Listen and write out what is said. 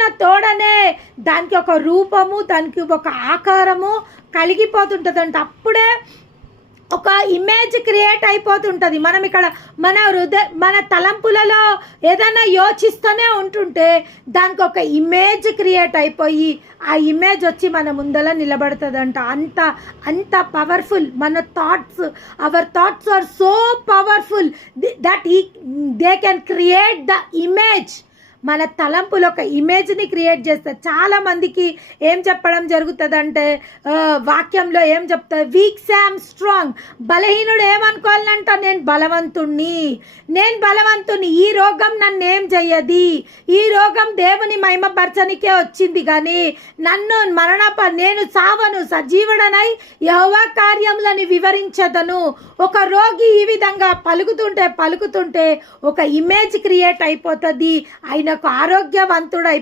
వచ్చిన తోడనే దానికి ఒక రూపము, దానికి ఒక ఆకారము కలిగిపోతుంటుందంట. అప్పుడే ఒక ఇమేజ్ క్రియేట్ అయిపోతుంటుంది. మనం ఇక్కడ మన తలంపులలో ఏదైనా యోచిస్తూనే ఉంటుంటే దానికి ఒక ఇమేజ్ క్రియేట్ అయిపోయి ఆ ఇమేజ్ వచ్చి మన ముందర నిలబడుతుందంట. అంత పవర్ఫుల్ మన thoughts. Our thoughts are so powerful that they can create the image. మన తలంపులు ఒక ఇమేజ్ని క్రియేట్ చేస్తారు. చాలామందికి ఏం చెప్పడం జరుగుతుందంటే వాక్యంలో ఏం చెప్తారు, వీక్ శామ్ స్ట్రాంగ్. బలహీనుడు ఏమనుకోవాలంట, నేను బలవంతుణ్ణి, ఈ రోగం నన్ను ఏం చెయ్యది, ఈ రోగం దేవుని మహిమపరచనికే వచ్చింది కానీ నేను సావను, సజీవుడనై యెహోవా కార్యములను వివరించదను. ఒక రోగి ఈ విధంగా పలుకుతుంటే ఒక ఇమేజ్ క్రియేట్ అయిపోతుంది. ఆయనకు ఆరోగ్యవంతుడై